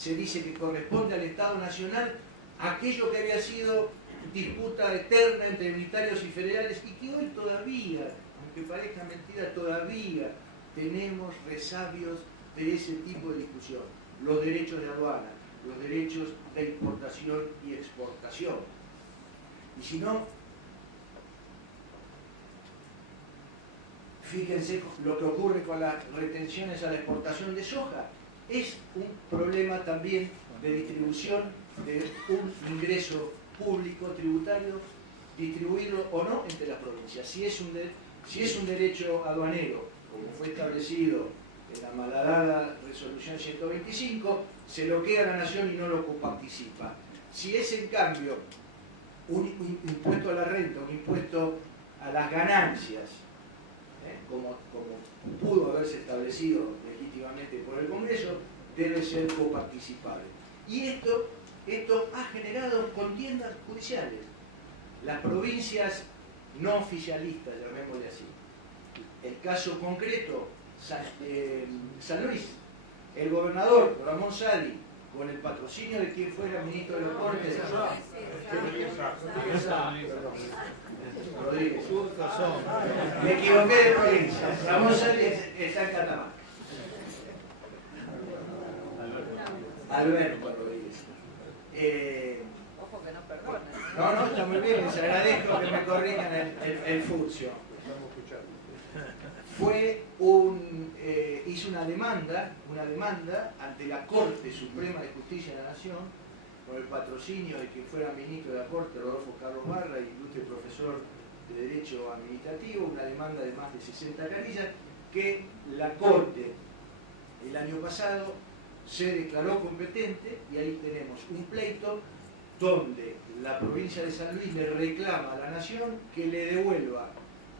se dice que corresponde al Estado Nacional aquello que había sido disputa eterna entre unitarios y federales y que hoy todavía, aunque parezca mentira, todavía tenemos resabios de ese tipo de discusión. Los derechos de aduana, los derechos de importación y exportación. Y si no, fíjense lo que ocurre con las retenciones a la exportación de soja. Es un problema también de distribución de un ingreso público tributario, distribuirlo o no entre las provincias. Si es un derecho aduanero, como fue establecido en la malhadada resolución 125, se lo queda a la nación y no lo coparticipa. Si es en cambio un impuesto a la renta, un impuesto a las ganancias, como pudo haberse establecido legítimamente por el Congreso, debe ser coparticipable. Y esto ha generado contiendas judiciales. Las provincias no oficialistas, llamémosle así. El caso concreto, San Luis, el gobernador Ramón Sali, con el patrocinio de quien fuera ministro de los Cortes, Rodríguez. Me equivoqué de provincia. Ramón Sali está en Catamarca. Alberto Rodríguez. Ojo que no perdona. No, está muy bien, les agradezco que me corrijan el furcio. Hizo una demanda ante la Corte Suprema de Justicia de la Nación, con el patrocinio de quien fuera ministro de la Corte, Rodolfo Carlos Barra, ilustre profesor de Derecho Administrativo, una demanda de más de 60 carillas, que la Corte el año pasado se declaró competente, y ahí tenemos un pleito donde la provincia de San Luis le reclama a la Nación que le devuelva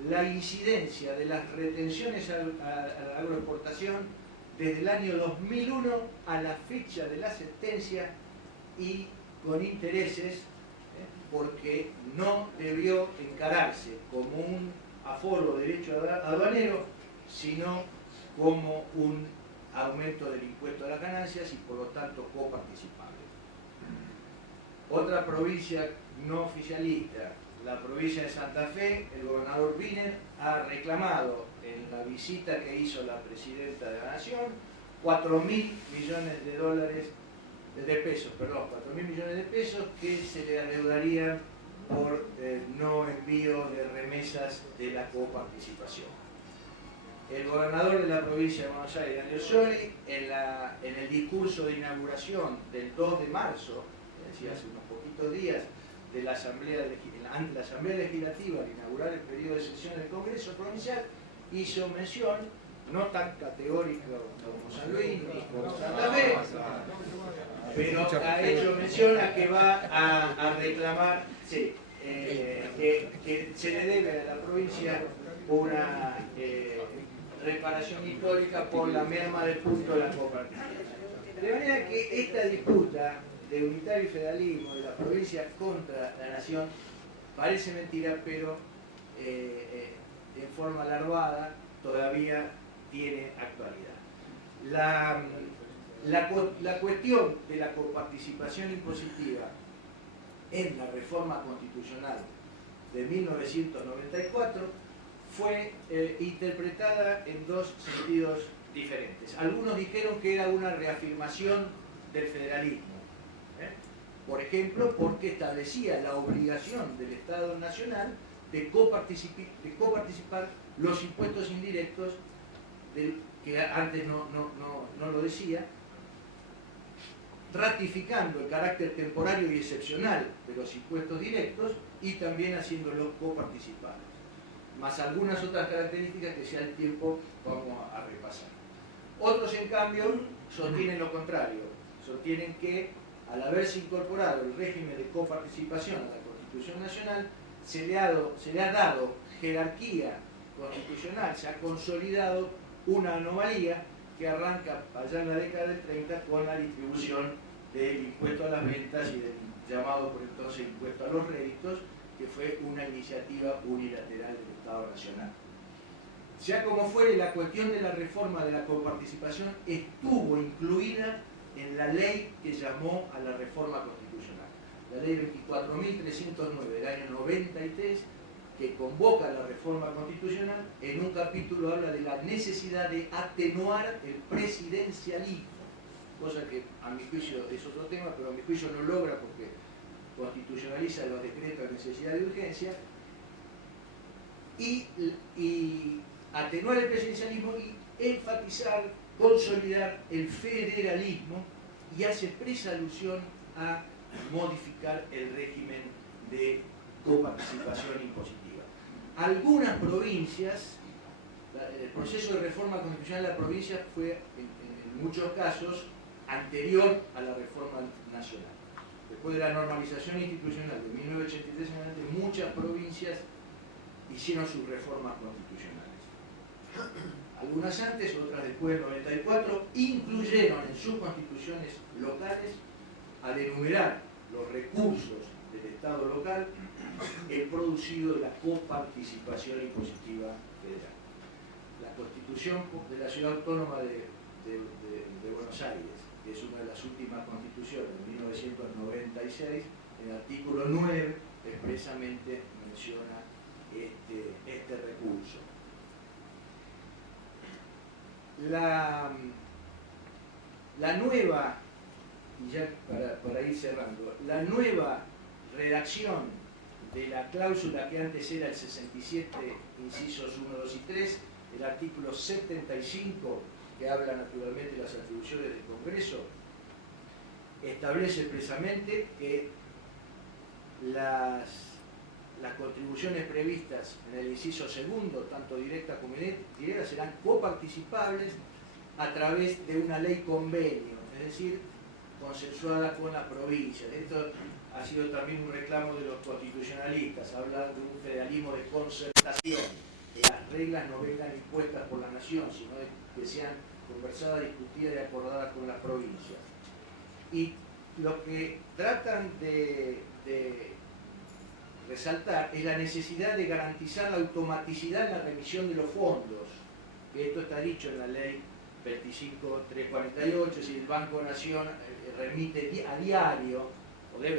la incidencia de las retenciones a la agroexportación desde el año 2001 a la fecha de la sentencia y con intereses, porque no debió encararse como un aforo de derecho aduanero, sino como un aumento del impuesto a las ganancias y por lo tanto coparticipable. Otra provincia no oficialista, la provincia de Santa Fe, el gobernador Wiener ha reclamado en la visita que hizo la presidenta de la Nación 4.000 millones de dólares, de pesos, perdón, 4.000 millones de pesos que se le adeudarían por no envío de remesas de la coparticipación. El gobernador de la provincia de Buenos Aires, Daniel Scioli, en el discurso de inauguración del 2 de marzo, es decir, hace unos poquitos días, de la ante la Asamblea Legislativa al inaugurar el periodo de sesión del Congreso Provincial, hizo mención, no tan categórica como San Luis ni como Santa Fe, pero ha hecho mención a que va a reclamar, sí, que se le debe a la provincia una reparación histórica por la merma del punto de la coparticipación. De manera que esta disputa de unitario y federalismo de la provincia contra la nación parece mentira, pero en forma larvada todavía tiene actualidad. La cuestión de la coparticipación impositiva en la reforma constitucional de 1994 fue interpretada en dos sentidos diferentes. Algunos dijeron que era una reafirmación del federalismo, por ejemplo, porque establecía la obligación del Estado Nacional de coparticipar los impuestos indirectos, que antes no lo decía, ratificando el carácter temporario y excepcional de los impuestos directos y también haciéndolos coparticipables, más algunas otras características que sea el tiempo vamos a repasar. Otros, en cambio, sostienen lo contrario, sostienen que al haberse incorporado el régimen de coparticipación a la Constitución Nacional, se le ha dado jerarquía constitucional, se ha consolidado una anomalía que arranca allá en la década del 30 con la distribución del impuesto a las ventas y del llamado por entonces impuesto a los réditos, que fue una iniciativa unilateral del Estado Nacional. Sea como fuere, la cuestión de la reforma de la coparticipación estuvo incluida en la ley que llamó a la reforma constitucional, la ley 24.309 del año 93, que convoca a la reforma constitucional. En un capítulo habla de la necesidad de atenuar el presidencialismo, cosa que a mi juicio es otro tema, pero a mi juicio no logra porque constitucionaliza los decretos de necesidad y urgencia, y atenuar el presidencialismo y enfatizar, consolidar el federalismo, y hace expresa alusión a modificar el régimen de coparticipación impositiva. Algunas provincias, el proceso de reforma constitucional de la provincia fue en muchos casos anterior a la reforma nacional. Después de la normalización institucional de 1983 en adelante, muchas provincias hicieron sus reformas constitucionales. Algunas antes, otras después del 94, incluyeron en sus constituciones locales, al enumerar los recursos del Estado local, el producido de la coparticipación impositiva federal. La Constitución de la Ciudad Autónoma de Buenos Aires, que es una de las últimas constituciones, de 1996, en el artículo 9 expresamente menciona este recurso. La nueva, y ya para ir cerrando, la nueva redacción de la cláusula que antes era el 67, incisos 1, 2 y 3, el artículo 75, que habla naturalmente de las atribuciones del Congreso, establece expresamente que las contribuciones previstas en el inciso segundo, tanto directas como indirectas, serán coparticipables a través de una ley convenio, es decir, consensuada con la provincia. Esto ha sido también un reclamo de los constitucionalistas, hablan de un federalismo de concertación, que las reglas no vengan impuestas por la nación, sino que sean conversadas, discutidas y acordadas con las provincias. Y lo que tratan de resaltar es la necesidad de garantizar la automaticidad en la remisión de los fondos, que esto está dicho en la ley 25.348, si el Banco Nación remite a diario, o debe